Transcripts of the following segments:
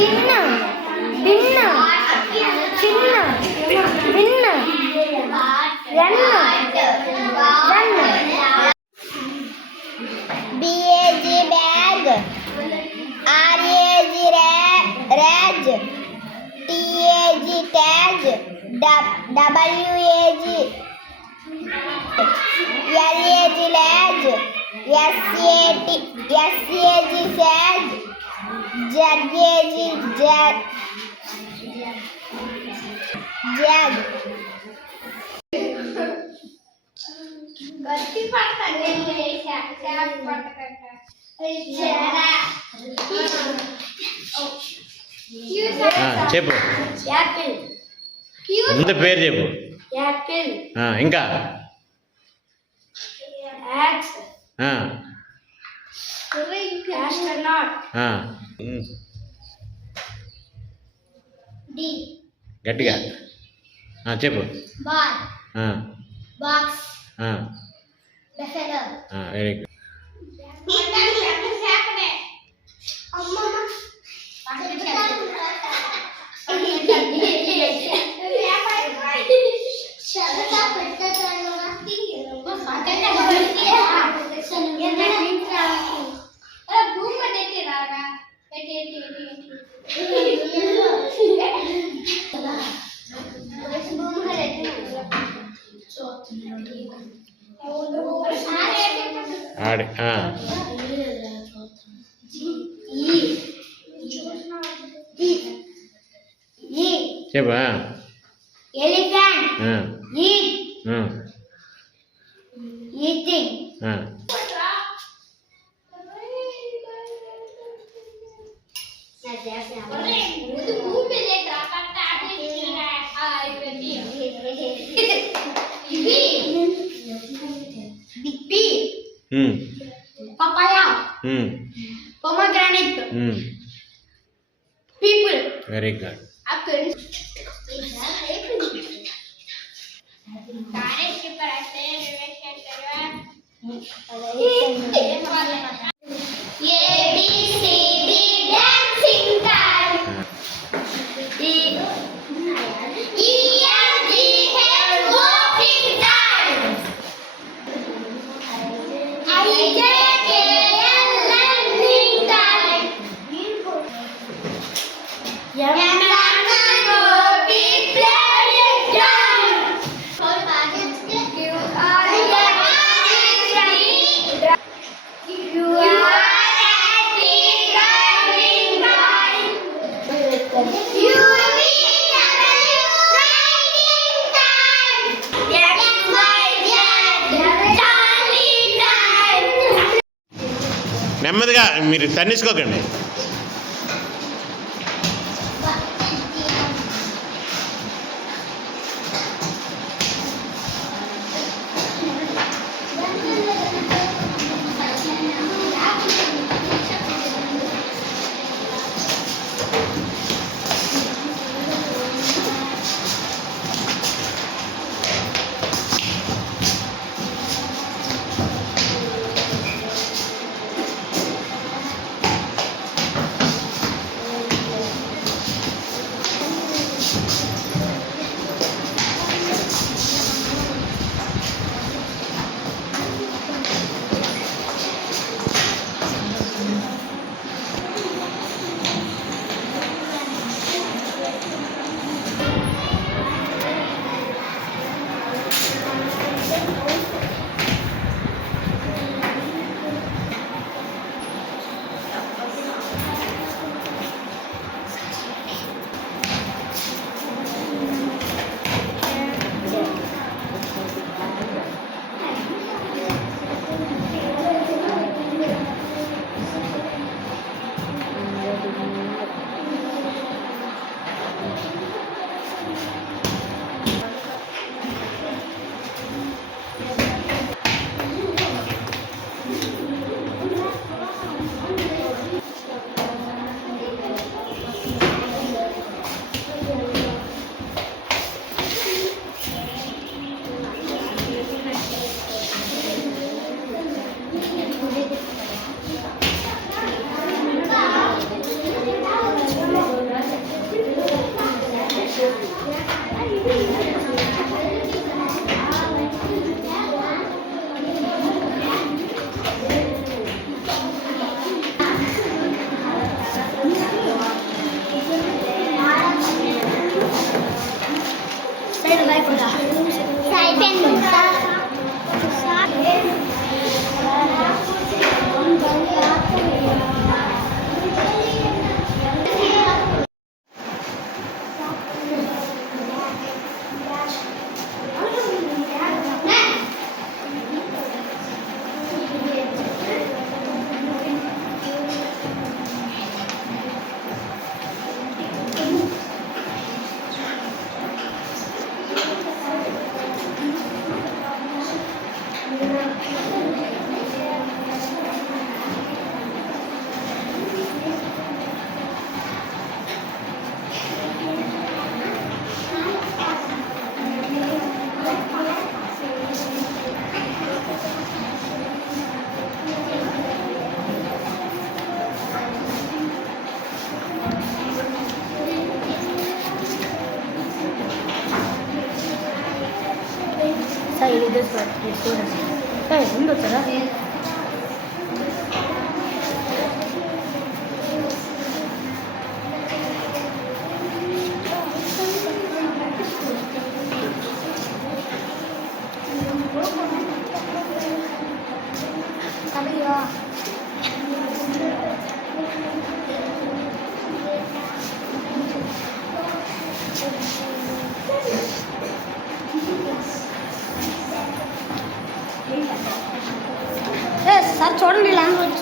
తిన్న భిన్న చిన్న భిన్న రన్న run BAG bag RAG rag TAG tag WAG LAG lag SAG sag ZAG jag jag గట్టి పడతాను చెప్పు యాపిల్ ముందు పేరు చెప్పు యాపిల్ ఇంకా యాక్స్ astronaut D గట్టిగా చెప్పు ball box buffalo very good ఆడి చెప్పు elephant eat eating papaya pomegranate people very good నెమ్మదిగా మీరు తన్నిసుకోకండి ముందు వచ్చారా సార్ చూడండి లాంగ్వేజ్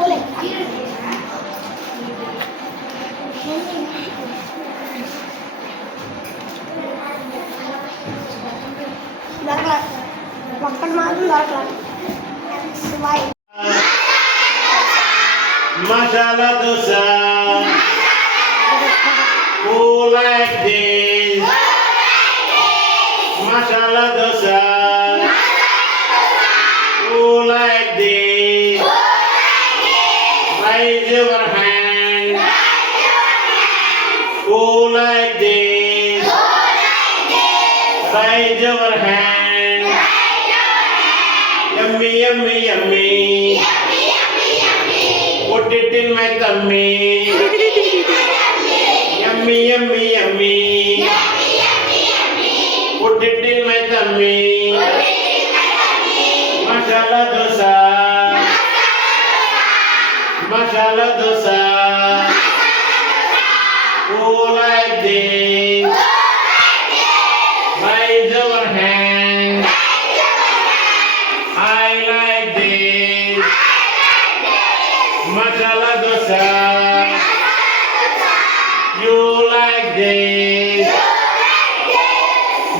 बोले ఒక్కటి మాత్రం దొరకలేదు Masala dosa. Who like this? Masala dosa. Who like this? Raise your hand. Who like this? Raise your hand. Yummy, yummy, yummy. Put it in my tummy. Yummy, yummy, yummy. Put it in my tummy. Masala dosa. Masala dosa. Who like this? Raise your hand. I like this. Masala dosa. You like this.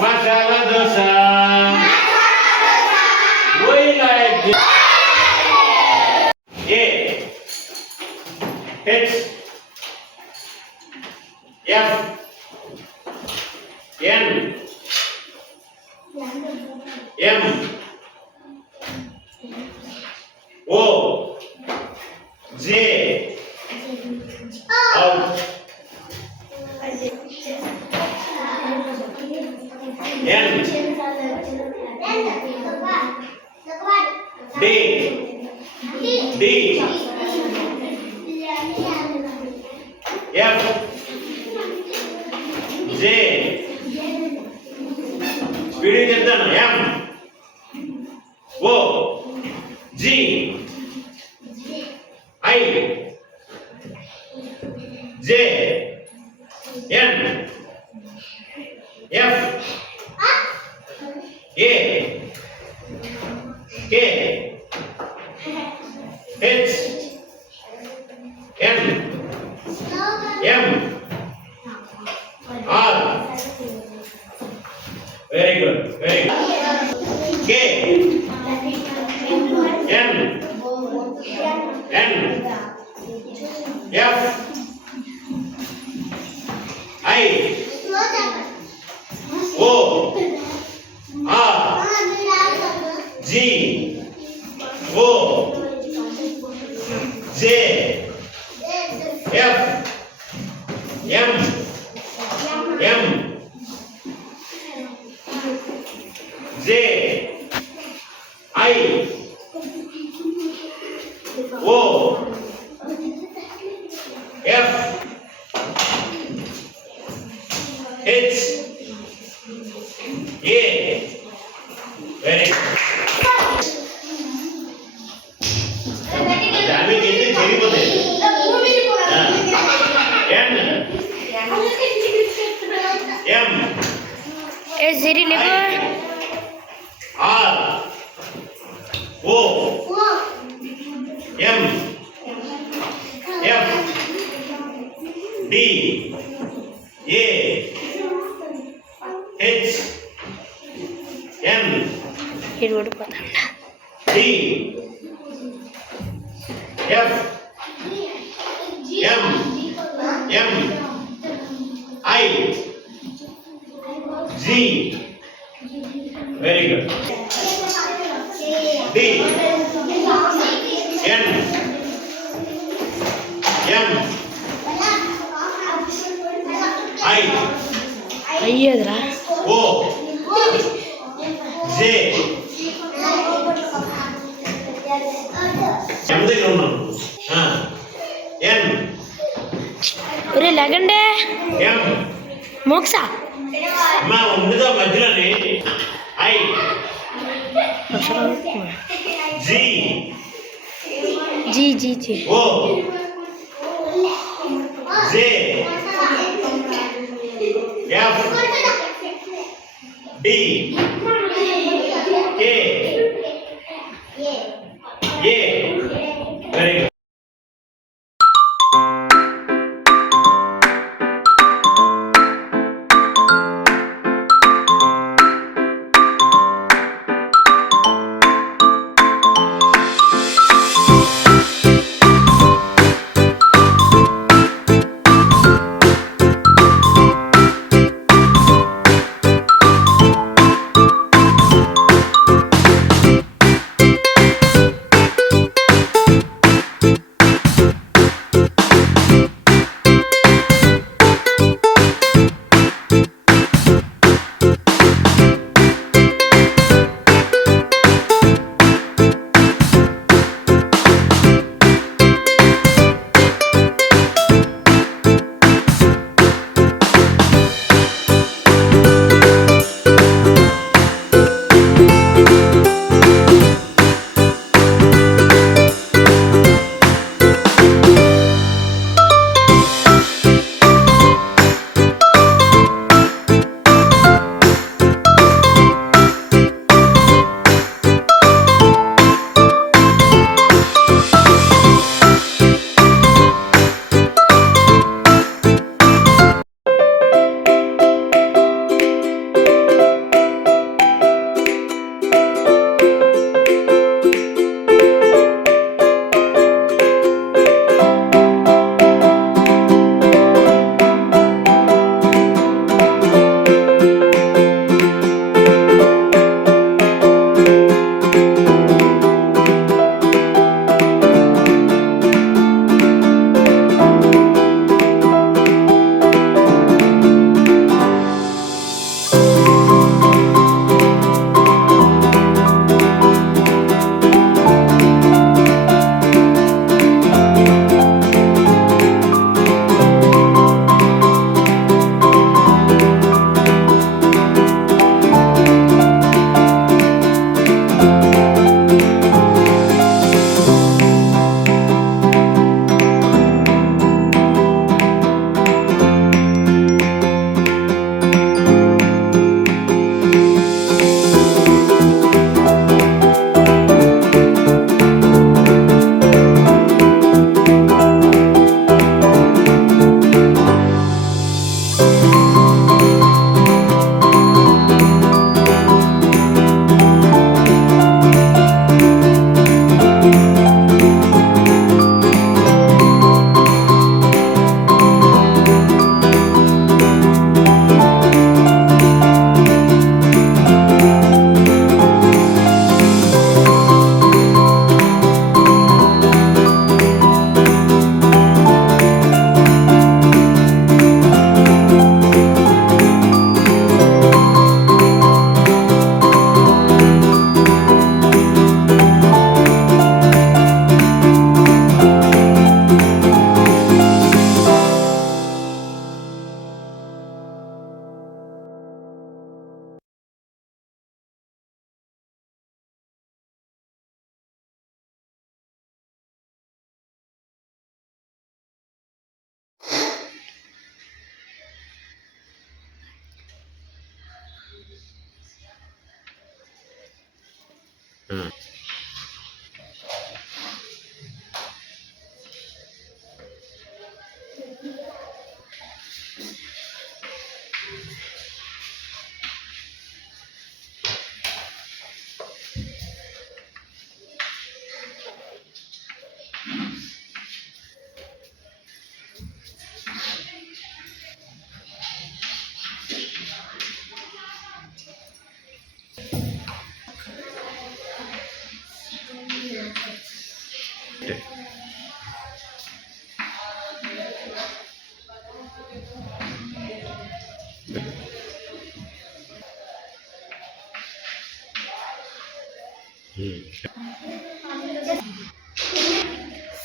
Masala dosa. We like this. A H F N M O J out N D D F J speed చెప్తాను M O G I J N F A K H N M R. Very good, very good. K N N F I O R G O J F M M J I O F H A. Very good. Damage in the cherry potato. N M ए सीरी लिखो R O M F D A H N ये रोड पता D F M M I N M I అయ్యేదిరా O J M దగ్గర ఉన్నాను N ఒరే లేకండే M మోక్ష అమ్మా ఉందిగా మధ్యలోనే I G G G G O J F D K A very good.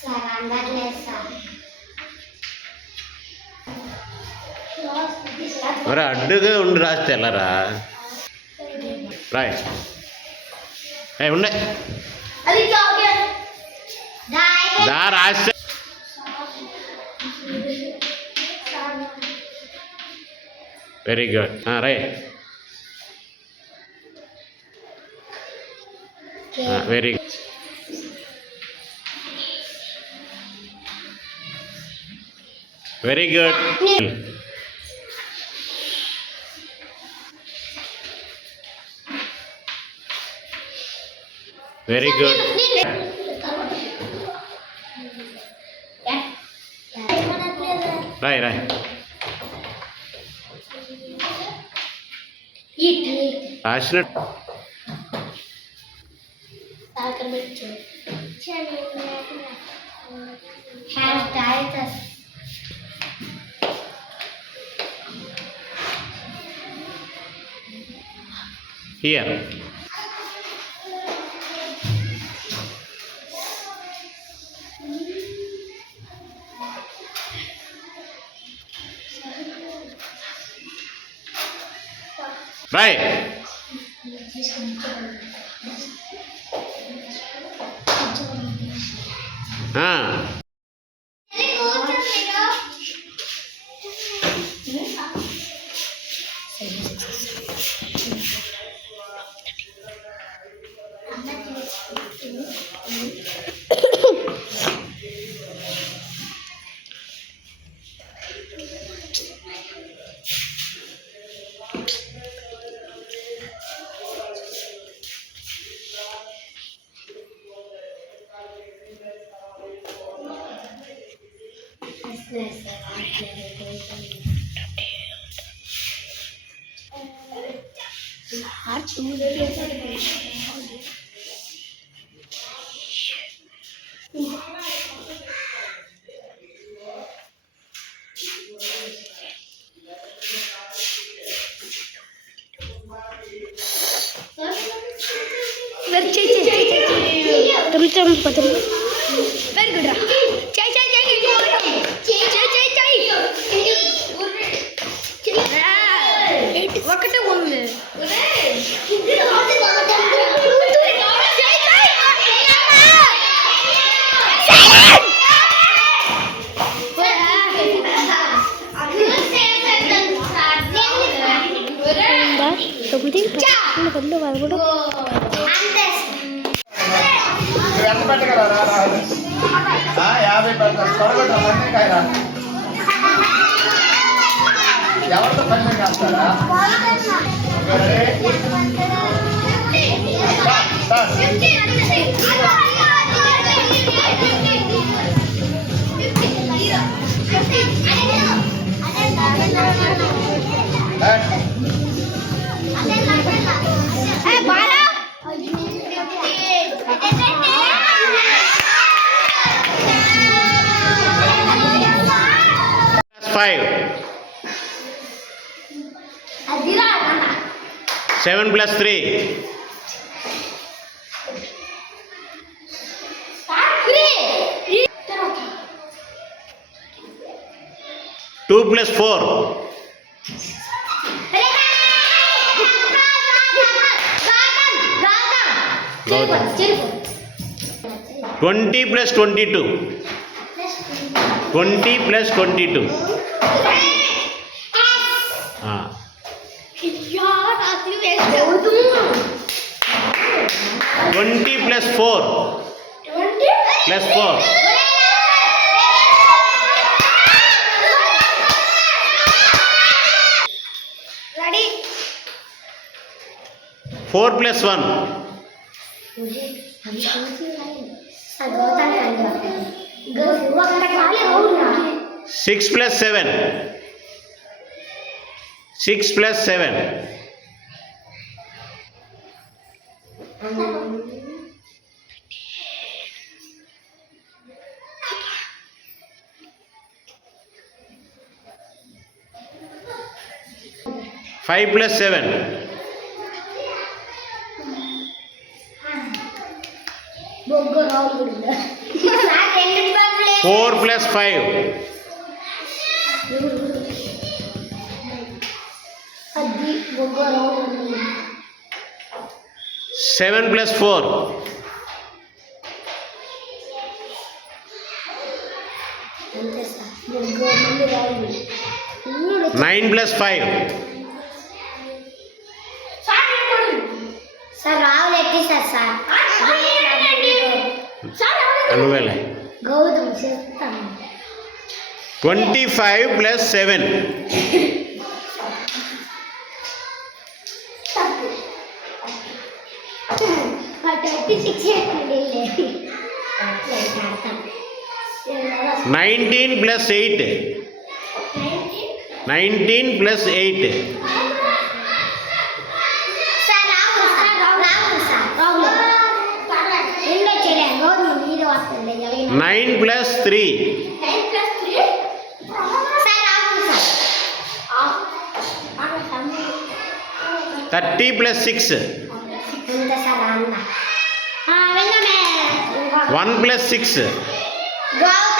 Sir అందట్లేదు సార్. మరి అడ్డుగా ఉండి రాస్తే ఎలారా రాయ్ ఉండే అది చాక్లెట్. దా రాస్తే వెరీ గుడ్ రై very very good very good రాయ్ రాయ్ రాసినట్టు హియర్ రాయ్ వెరీ గుడ్ రా. ఒకటే ఉంది. పళ్ళు కూడా ఎంత పెట్టగలరా 50 పెడతారు త్వరగా కాయరా ఎవరితో పని చేస్తారా Five. 7 plus 3. 2 plus 4. 20 plus 22. 20 plus 22. 20 plus 4. Plus 4. Ready? 4 plus 1. 6 plus 7. 6 plus 7. 5 plus 7. 4 plus 5. అది బొగ్గలో 7 plus 4. అంతే సార్ బొగ్గ ముందు రావాలి 9 plus 5. సార్ రావులు ఎక్కిస్తారు సార్ నువ్వేలే. గౌతమ్ చెప్తాను 25 plus 7. తప్పు 36 19 plus 8. 19 plus 8. సార్ రావులు సార్ రావులు సార్ రావులు రెండో చేయలేదు గౌతమ్ మీరు వస్తుంది 9 plus 3. 9+3 సార్ రావులు సార్ 30 plus 6. అంతే సార్ అన్న విన్నామే 1 plus 6. గౌతమ్